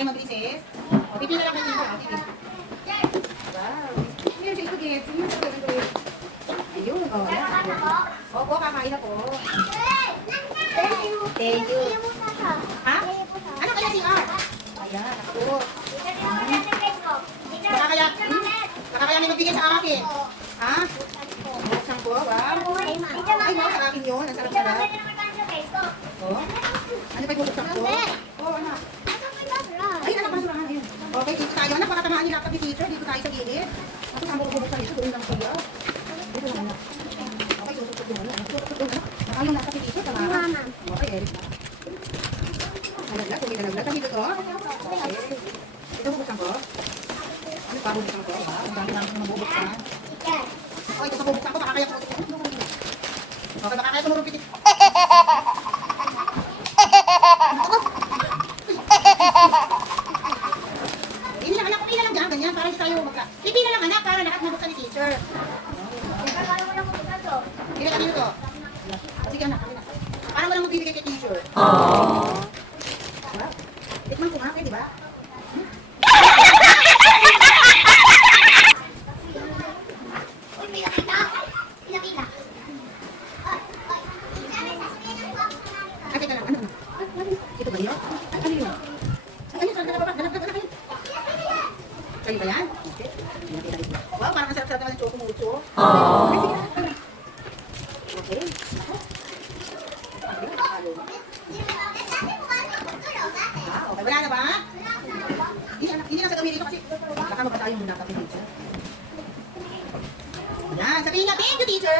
Mag-recess. O, pipila lang kayo dito. Wow. Here, say spaghetti. Ayun, o. Opo, kakain ako. Thank you. Ha? Ano kaya CR? Ayan, ako. Baka kaya may magbigay sa akin. Ha? Buksan ko, wow. Ay, wow, sa akin yun. Ang sarap-sarap. O. Ano pa yung buksan ko? O, anak. Ay, anak, basurahan. Ayun. Okay, dito tayo. Anak, baka tamaan nila kapag teacher. Dito tayo sa gilid. Ako saan mo bubuksan ito? Doon lang siya. Dito lang, anak. Okay, susukot doon. Susukot doon, anak. Baka yung nasa teacher, tamaan. Okay, Eric. Nalaglag, hindi nalaglag. Dito to. Okay. Ito bubuksan ko. Ano pa bubuksan ko? Ang dami-dami ko mabubuksan. O, ito sa bubuksan ko. Baka kaya tumurong. Okay, baka kaya tumurong pitit. Pila lang anak, pila lang dyan, ganyan, para hindi tayo magka. Pila lang anak, para lahat mabuksan ni teacher. Pila lang dito. Sige anak, pila. Para walang magbibigay kay teacher. Diba? Tikman ko nga, di ba? Ay, teka lang, ano? Ito ba yun? Ano yun? Ay, ayun, saan ka na ba? Galap kayo. Sa'yo ba yan? Okay. Wow, parang masarap-sarap naman ng choco mucho. Okay. Okay, wala na ba? Hindi na sa gawin dito kasi baka mabasa yung nakatin dito. Yan, sabihin na thank you, teacher.